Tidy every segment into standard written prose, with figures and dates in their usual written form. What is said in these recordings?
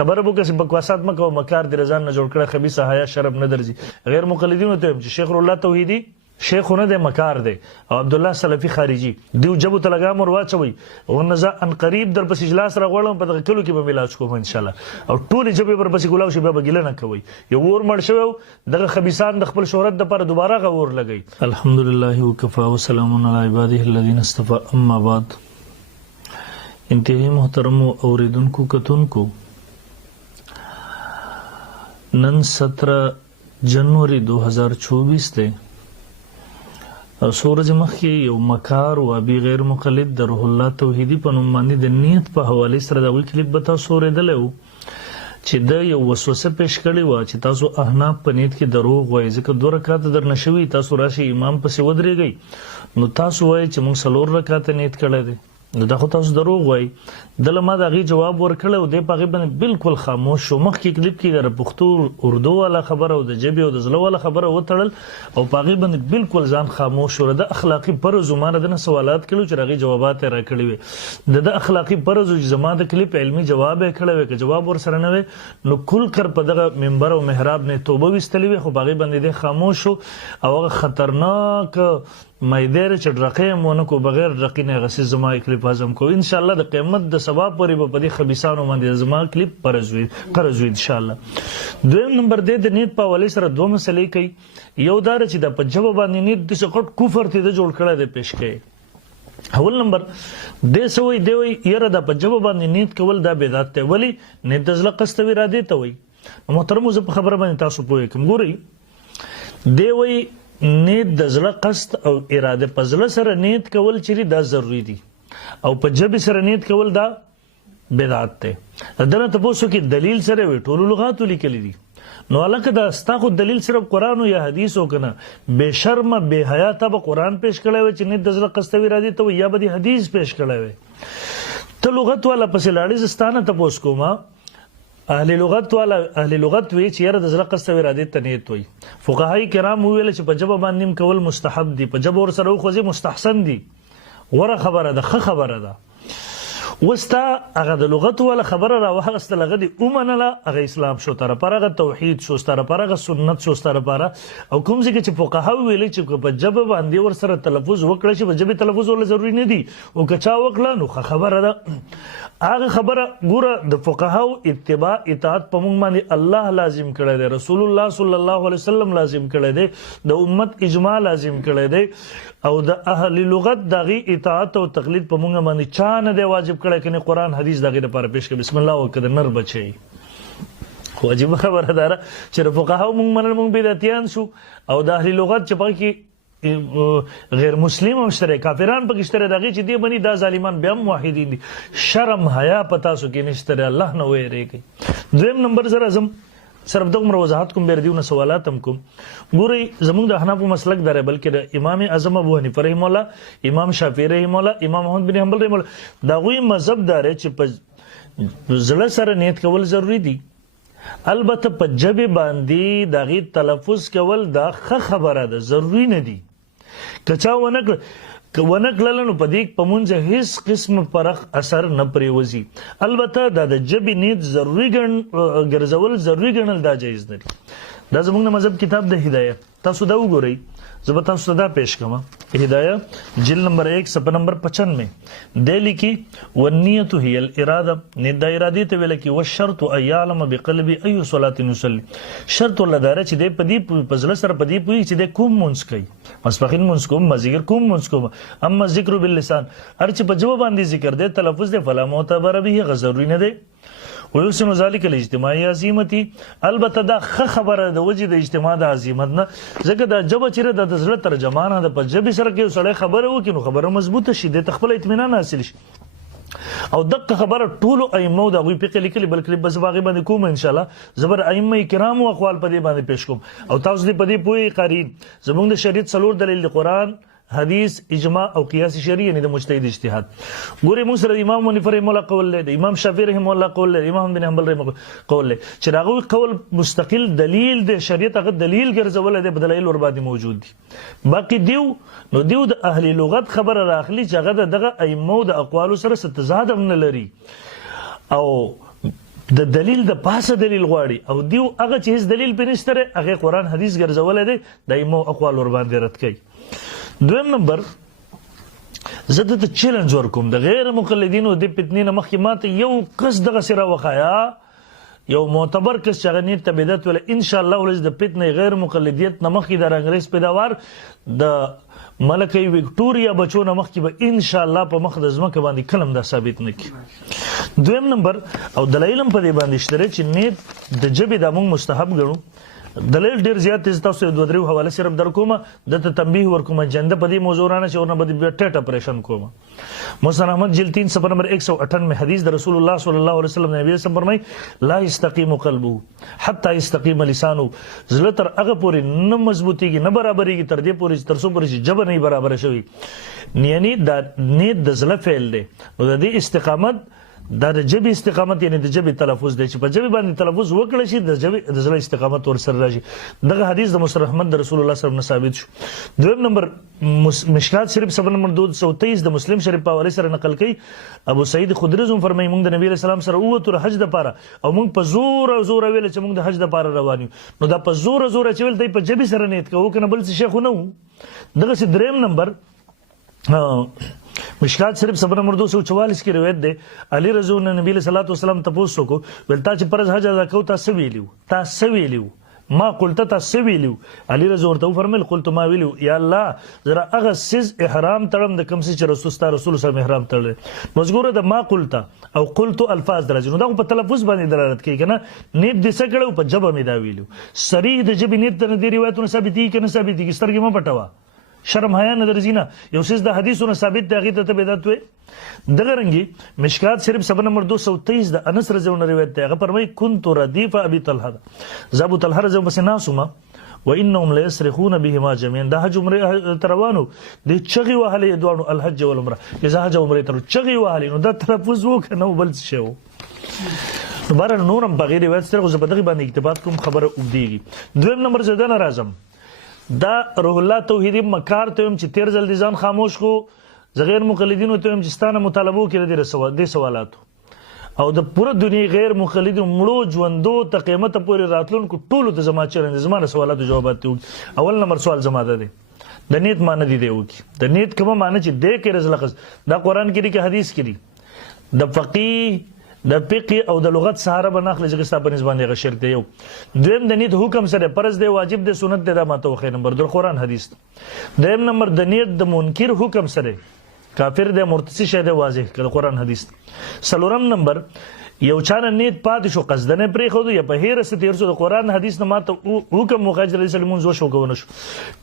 خبره بو کس بکواسات مکو مکار د رضان نه جوړ کړه خبيثه حیا شرم نه درځي غیر مقلدینو ته چې شیخ الله توحیدی شیخونه د مکار دی او عبد الله سلفي خارجي دیو جبو تلګام ور واچوي ونزا ان قریب در پس اجلاس را غوړم په دغه کلو کې به ملاج کوم ان شاء الله او ټول جبه پر پس ګلاو شي به بګیل نه کوي یو ور مړ شو دغه خبيثان د خپل شهرت د پر دوباره غور لګي الحمدلله وکفا وسلام علی عباده الذين اصطفى اما بعد انتهایی محترم اوریدونکو کتونکو نن 17 جنوری 2024 ته سورج مخی یو مکار و ابي غیر مقلد د روح الله توحیدی په نوم باندې د نیت په حواله سره دا وی کلیپ به تاسو اوریدلو چې د یو وسوسه پیش کړی و چې تاسو احناف په نیت کې دروغ وایي ځکه 2 رکعات در نشوي تاسو راشي امام پسې ودرېږئ نو تاسو وایي چې موږ 4 رکعات نیت کړی دی نو دا خو تاسو دروغ وایي دله ما د هغې جواب ورکړی او دی په هغې باندې بالکل خاموش شو مخکې کلیپ کې د پښتو اردو والا خبره او د ژبې او د زړه والا خبره وتړل او په هغې باندې بالکل ځان خاموش شو د اخلاقي پرز ما نه دنه سوالات کړي چې هغې جوابات یې راکړي وي د اخلاقي پرز چې زما د کلیپ علمي جواب یې کړی وی که جواب ورسره نه وی نو کل کر په دغه منبر او محراب نه توبه ویستلې وي خو په هغې باندې دی خاموش شو او هغه خطرناک مایدر چې ډرقې مونږ کو بغیر ډرقې نه غسي زما کلیپ اعظم کو ان شاء الله د قیامت د ثواب پورې په دې خبيثانو باندې زما کلیپ قرض وي ان شاء الله دویم نمبر د نیت په حواله سره دوه مسلې کوي یو دا چې د پنجاب باندې نیت د سقط کفر ته جوړ کړه د پیش کوي اول نمبر د سوي دی یره د پنجاب باندې نیت کول دا بدعت ته ولی نیت د زړه قصد وی را دي ته وي محترم زه په خبره باندې تاسو پوهی کوم ګورئ دی وی نیت د زړه قصد او اراده په زړه سره نیت کول چې دا ضروری دي او په جبه سره نیت کول دا بدعت ته دنه تاسو کې دلیل سره وی ټول لغات لیکلي دي نو الکه دا استاخو دلیل صرف قران او یا حدیث او کنه بے شرم بے حیا ته قران پیش کړی و چې نیت د زړه قصد وی را دي ته یا به حدیث پیش کړی و ته لغت والا پس لاړې زستانه تاسو کومه اهل لغت وی چې یره د زړه قصد ارادې ته نیت وي فقهای کرام ویل چې په جبه باندې کول مستحب دي په جبه ور سره خو مستحسن دي وره خبره ده خبره ده وستا هغه د لغت ولا خبره را وحغست لغه دی اومنله هغه اسلام شو تر پر هغه توحید شو تر پر هغه سنت شو تر پر او کوم ځکه چې فقها ویل چې په جبه باندې ور سره تلفظ وکړي چې په جبه تلفظ ول ضروری نه دي او کچا وکړه نو خبره ده هغه خبره ګوره د فقهاو اتباع اطاعت په موږ باندې الله لازم کړی دی رسول الله صلی الله علیه وسلم لازم کړی دی د امت اجماع لازم کړی دی او د اهل لغت دغه اطاعت او تقلید په موږ باندې چا نه دی واجب کړی کنه قران حدیث دغه لپاره پیش کړي بسم الله وکړه نر بچي خو عجیب خبره ده چې فقهاو موږ منل موږ بدعتيان شو او د اهل لغت چې پکې غیر مسلم او شری کافران پکې شته دغه چې دی بني دا ظالمان بیا موحدین دي شرم حیا پتا سو کې نشته الله نه وېریږي دویم نمبر زره اعظم صرف دغه وضاحت کوم بیر دیونه سوالات هم کوم ګوري زموږ د حنفو مسلک دره بلکې د امام اعظم ابو حنیفه رحم الله امام شافعی رحم الله امام احمد بن حنبل رحم الله دا غوي مذهب دره چې په زړه سره نیت کول ضروری دي البته په جبه باندې دغه تلفظ کول دا خبره ده ضروری نه دي کچا ونکلنو په دې په مونږه هیڅ قسم فرق اثر نه پریوزي البته د جبې نیت ضروری ګرځول ضروری ګڼل دا جایز نه دي دا زموږ مذهب کتاب د هدایت تاسو دا وګورئ زه به تاسو دا پیش کوم هدایت جلد نمبر 1 صفحه نمبر 95 دلی کی والنیت هي الاراده نیت د ارادې ته ویل کی والشرط ان يعلم بقلبي اي صلاه يصلي شرط ولدار چې د پدی پزله سره پدی پوي چې د کوم منځ کوي مسبقین منځ کوم مزګر کوم منځ کوم اما ذکر باللسان هر چې په جواب باندې ذکر دی تلفظ دی فلا معتبر به غزروی نه دی ويحسن ذلك الاجتماعي عزيمتي البته دا خبره د وجه د اجتماع د عزیمت نه ځکه دا جبه چیرې د زړه ترجمان د په جبه سره کې سړی خبره وکړي نو خبره مضبوطه شي د خپل اطمینان حاصل شي او دغه خبره ټول ائمه د غوي په لیکلي بلکې بس باغی باندې کوم ان شاء الله زبر ائمه کرام او اقوال په دې باندې پیش کوم او تاسو دې په دې پوي قاری زمونږ د شریعت څلور دلیل د قران حدیث اجماع او قیاس شرعي یعنی د مجتهد اجتهاد ګوري موږ سره امام حنیفه رحمه الله قول له امام شافعي رحمه الله قول له امام بن حنبل رحمه قول له چې هغه قول مستقل دلیل د شریعت هغه دلیل ګرځول د بدلایل ور باندې موجود دي باقي دیو د اهل لغت خبره راخلي چې هغه دغه ائمه د اقوال سره ستزاد هم نه لري او د دلیل د پاسه دلیل غواړي او دیو هغه چې هیڅ دلیل پې نشته دی هغې قرآن حدیث ګرځولی دی د ایمو اقوال ورباندې رد کوي. دویم نمبر زه دته چیلنج ورکوم د غیر مقلدینو د فتنې نه مخکې ماته یو کس دغسې راوښایه یو معتبر کس چې هغه نیت ته بدعت ویلی انشاءالله ولز د فتنې غیر مقلدیت نه مخکې د انګریز پیداوار د ملکه وکټوریا بچو نه مخکې به انشاءالله په مخ د ځمکه باندې کلم دا ثابت نه کړي. دویم نمبر او دلایل هم په دې باندې شته چې نیت د ژبې دا موږ مستحب ګڼو. دلیل ډیر زیات دی تاسو دوه درې حواله صرف در کومه دته تنبیه ورکوم جنده په دې موضوع رانه چې ورنه بده بیا ټیټ اپریشن کوم. مسند احمد جلد 3 صفحه نمبر 198 حدیث د رسول الله صلی الله علیه وسلم نبی صلی الله علیه وسلم لا یستقیم قلبه حتی یستقیم لسانه زړه تر هغه پورې نه مضبوطیږي نه برابرېږي تر دې پورې تر څو پورې چې جبه نه برابر شوي یعنی دا نیت د زړه فعل دی نو د دې استقامت دا د ژبې استقامت یعنی د ژبې تلفظ دی چې په ژبې باندې تلفظ وکړی شي د ژبې د زړه استقامت ورسره راشي. دغه حدیث د مسند احمد د رسول الله صلی الله علیه وسلم ثابت شو. دویم نمبر مشکات شریف صفحه نمبر 223 د مسلم شریف په حواله سره نقل کوي ابو سعید خدری زم فرمایي موږ د نبی رسول الله سره ووتو حج د پاره او موږ په زور او زور ویل چې موږ د حج د پاره روان یو نو دا په زور او زور چې ویل دی په ژبې سره نیت کوو کنه بل څه شیخ نه وو. دغه دریم نمبر مشکات صرف صبر نمبر 244 کی روایت ده علی رضی الله نبی صلی الله علیه وسلم تاسو کو ولتا چې پرز حج ادا کو تاسو ویلیو ما قلت تاسو ویلیو علی رضی الله ورته فرمایل قلت ما ویلیو یا الله زرا هغه سیز احرام تړم د کوم چې رسول صلی الله احرام تړل مزګوره د ما قلت او قلت الفاظ درځي نو دا په تلفظ باندې دلالت کوي کنه نیت د څه کړو په جبه می دا ویلیو صریح د جبه نیت د روایتونو ثابت دي کنه ثابت دي سترګې ما پټوا شرم حیا نه درځي نه یو څه د حدیثونو ثابت دی هغه ته بدعت وي. دغه رنګي مشکات شریف صفحه نمبر 223 د انس رضی الله عنه روایت دی هغه فرمایي كنت رديف ابي طلحه ز ابو طلحه رضی الله عنه وانهم لا يصرخون بهما جميعا دا حج عمره تروانو د چغي وهلې دوانو الحج والعمره اذا حج عمره تر چغي وهلې نو دا تلفظ وکنه بل څه شو بار نورم بغیر روایت سره زه په دغه باندې اکتبات کوم خبره وبديږي. دویم نمبر زه دا راځم دا روح الله توحیدی مکار ته هم چې تیر ځل دي ځان خاموش کو زه غیر مقلدینو ته هم چې ستانه مطالبه کړي دي سوالاتو او د پوره دنیا غیر مقلدینو مړو ژوندو ته قیامت پورې راتلونکو ټولو ته زما چیلنج زما سوالاتو جوابات دی. اول نمبر سوال زما ده د نیت معنی دی وکي د نیت کومه معنی چې دې کې رزلقز دا قران کې دی کې حدیث کې دی د فقيه د فقه او د لغت سهاره بناخله چې ستا په نسبت باندې شرک دی. یو دویم د نیت حکم سره فرض دی واجب دی سنت دی دا ماته خو نمبر د قران حدیث. دویم نمبر د نیت د منکر حکم سره کافر دی مرتسی شه دی واضح کړه قران حدیث. سلورم نمبر یو چانه نیت پاتې شو قصدنه پرې خو یا په هیر ست تیر سو د قران حدیث نه ماته حکم مخاجر رسول منځ شو کوونه شو.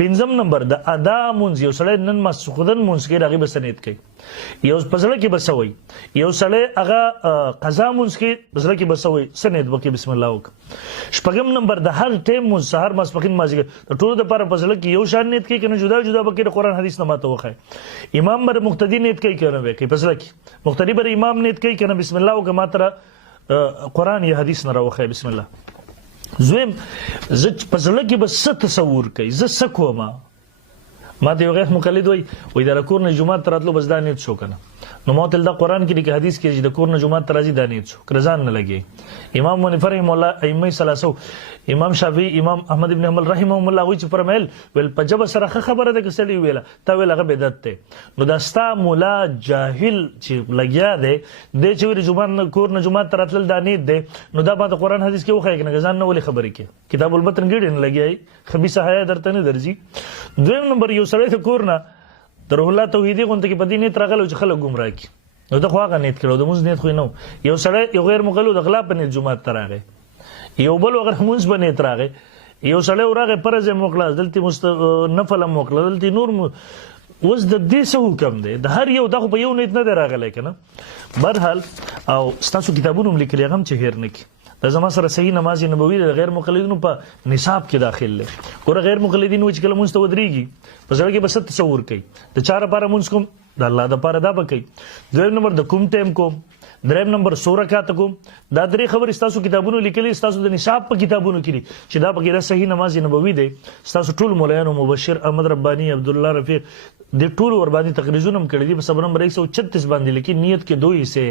پنځم نمبر د ادا منځ یو سړی نن مسخدن منځ کې راغي بسنیت کوي یو پسړه کې بسوي یو سړی هغه قضا منځ کې پسړه کې بسوي سنیت وکي بسم الله وک. شپږم نمبر د هر ټیم منځ سحر مسپخین مازیګ د ټولو د لپاره پسړه کې یو شان نیت کوي کنه جدا جدا بکې قران حدیث نه ماته وخی. امام بر مقتدی نیت کوي کنه وکي پسړه کې مقتدی بر امام نیت کوي کنه بسم الله وک ماته قرآن یا حدیث نه راوخی بسم الله. زویم زه په زړه کې به څه تصور کوي زه څه کومه ما ته یو غیر مقلد وای د کور نه جمعه ته راتلو بس دا نیت شو کنه نو ما ته دا قرآن کې د حدیث کې چې د کور نه جمعه ته راځي دا نیت شو کرزان نه لګي. امام منفر رحم الله ائمه ثلاثه امام شافعي امام احمد ابن حنبل رحمهم الله وی چې فرمایل ول پجب سره خبره ده کسلی ویله تا ویل هغه بدعت ته نو دا ستا مولا جاهل چې لګیا دی د چې ور جمعه کور نه جمعه ته راتل دا نیت دی نو دا به قرآن حدیث کې وخی کنه ځان نه ولې خبرې کې کتاب البتن ګډ نه لګیای خبيثه حیا درته نه درځي. دویم نمبر یو سړی ته کور نه در الله توحیدی غونته کې پدې نیت راغلو چې خلک گمراه کی نو دا خو هغه نیت کړو د موږ نیت خو نه یو سړی یو غیر مقلد د غلا په نیت جمعه ته راغی یو بل وغیر موږ په نیت راغی یو سړی ورغه پرځه موکلا دلته نفل موکلا دلته نور اوس د دې څه حکم دی د هر یو دغه په یو نیت نه راغلی کنه. برحال او ستاسو کتابونو لیکلي هم چې هیر نه کی د زما سره صحیح نماز نبوي د غیر مقلدینو په نصاب کې داخل لې ګوره غیر مقلدین چې کله مونږ ته ودرېږي په ځړ کې بس تصور کوي د چار لپاره مونږ کوم د الله د لپاره دا بکې. دویم نمبر د کوم ټیم کوم دریم نمبر 16 رکعات کوم دا درې خبر تاسو کتابونو لیکلي تاسو د نصاب په کتابونو کې چې دا پکې صحیح نماز نبوي دی تاسو ټول مولایانو مبشر احمد ربانی عبد الله رفیق د ټول ور باندې تقریزونه کړی دي په صبر نمبر 136 باندې لیکي نیت کې دوه حصے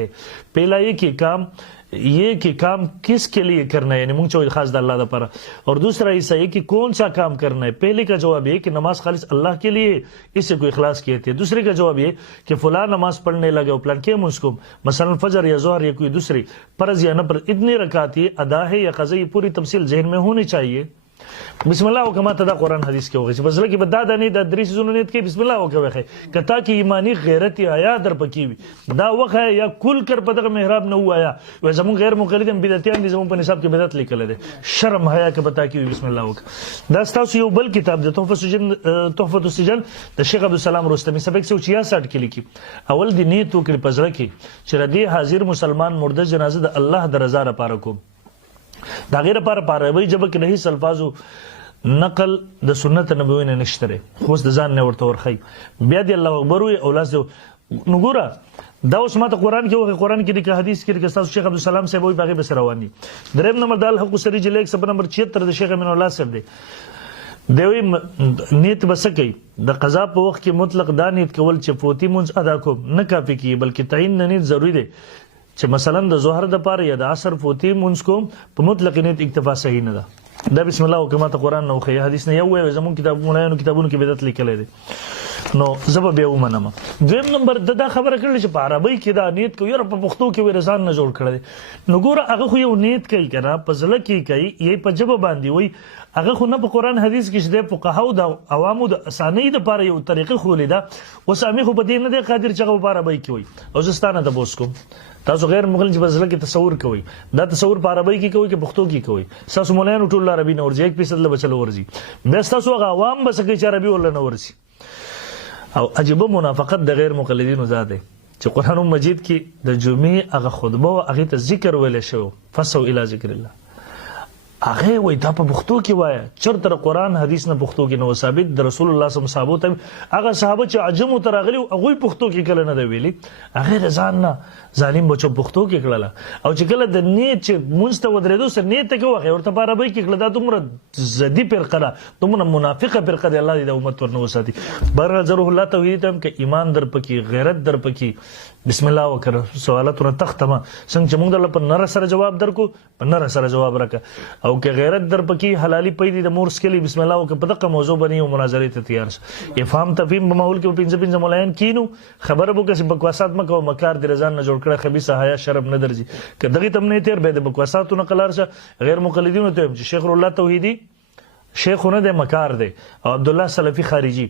پہلا یہ کہ کام ये कि काम किसके लिए करना है, यानी मुझे खास अल्लाह दा पारा, और दूसरा हिस्सा ये कि कौन सा काम करना है। पहले का जवाब ये कि नमाज खालिस अल्लाह के लिए, इससे कोई इखलास किए थे। दूसरे का जवाब ये कि फला नमाज पढ़ने लगे प्लान के मुझको मसलन फजर या जोहर या कोई दूसरी फर्ज या नफल इतनी रकात ये अदा है या क़ज़ा, ये पूरी तफसील जहन में होनी चाहिए। बिस्मिल्लाह कमा तदा कुरान हदीस के हो गए बसला की बदा दानी दा दरी सुन्नत के बिस्मिल्लाह हो के कता की ईमानी गैरत आया दर पकी दा वख है या कुल कर पदक मेहराब न हुआ आया वे जमु गैर मुक़ल्लिद बिदतियान दी जमु पर निसाब के बिदत लिखल दे शर्म हया के बता की बिस्मिल्लाह हो दास्ता यो बल किताब दे तोहफतुस सिजन द शेख अब्दुल सलाम रुस्तमी सबक से 66 के लिखी अवल दी नीयत के पजरा की चरदी हाजिर मुसलमान मुर्दा जनाजा द अल्लाह द रजा पारा को दागेर पार वही जब कि नहीं अल्फाजो नकल द सुन्नत नबवी ने निश्तरे खुश द जान ने वर्तो और खई बियाद अल्लाह अकबर हुई औलाद जो नगुरा दा उस्मा तो कुरान के वो कुरान की दिखा हदीस की के साथ शेख अब्दुल सलाम से वही बाकी बस रवानी दरेम नंबर दाल हक सरी जिले 1 सब नंबर 76 शेख अमीन औलाद से दे देवी नीयत बसकई द कज़ा पे वक्त के मुतलक दा नीयत कवल चपोती मुंज अदा को न काफी की बल्कि तयन नीयत जरूरी दे च मसलन द जोहर द पार या द असर फोती मुंज को मुतलक नीयत इक्तफा सही न दा बिस्मिल्लाह कमा तो कुरान नौ खया हदीस ने यवे जमन किताब मुलायन किताबों की बिदत लिखले दे नो जवाब यौ मनम दोम नंबर दा खबर कړل چې په عربی کې دا نیت کو یو په پښتو کې ورزان نه جوړ کړل نو ګور هغه خو یو نیت کوي کنه په ځل کې کوي یې په جواب باندې وای هغه خو نه په قران حدیث کې شته فقهاو د عوامو د اسانۍ د پاره یو طریقه خولې ده وسامي خو په دې نه دی قادر چې هغه په عربی کې وای او زستانه د بوس کوم تاسو غیر مغل چې بزله کې تصور کوي دا تصور په عربی کې کوي کې پښتو کې کوي تاسو مولانو ټول عربي نه ورځي 1% له بچل ورځي بس تاسو هغه عوام بس کې چې عربي ول نه ورځي او عجیب منافقت د غیر مقلدینو زاده چې قران مجید کې د جمعې هغه خطبه او هغه ته ذکر ویل شو فسو الی ذکر الله هغه وای دا په پښتو کې وای چرته قران حدیث نه پښتو کې نو ثابت د رسول الله صلی الله علیه وسلم هغه صحابه چې عجم ترغلی هغه پښتو کې کله نه دی ویلي هغه ځان نه ظالم بچو پښتو کې کړل او چې کله د نیت چې مونږ ته ودرېدو سره نیت ته کوي ورته په عربی کې کړل دا دومره زدي فرقه دومره منافقه فرقه دی الله دې د امت ورنه وساتي بر ضرور الله توحید هم کې ایمان در پکې غیرت در پکې بسم الله وکړه سوالاتونه تختمه څنګه چې موږ الله په نره سره جواب درکو په نره سره جواب راکړه او کې غیرت در پکې حلالي پیدا د مورس کې بسم الله وکړه په دغه موضوع باندې مناظره ته تیار شه افهام تفهیم په ماحول کې پنځه مولایان کینو خبره بو کې بکواسات مکو مکار د رضان نه جوړ کړه خبيثه حیا شرم نه درځي کداغي تم نه تیر به د بکواساتو نقلار شه غیر مقلدینو ته چې شیخ الله توحیدی شیخونه د مکار دی او عبد الله سلفی خارجي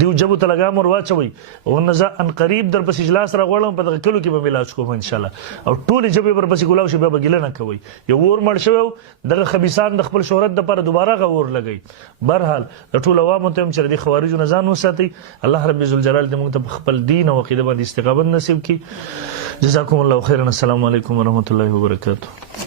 دیو جبو تلګام ور واچوي او نزا ان قریب در پس اجلاس را غوړم په دغه کلو کې به ملاج کوم ان شاء الله او ټول جبه پر پس ګلاو شي به بګل نه کوي یو ور مړ شو دغه خبيسان د خپل شهرت د پر دوباره غور لګي برحال د ټول عوامو ته چې د خوارجو نه ځان وساتي الله رب ذل جلال دې موږ ته خپل دین او عقیده باندې استقامت نصیب کړي جزاکم الله خیرا السلام علیکم ورحمۃ اللہ وبرکاتہ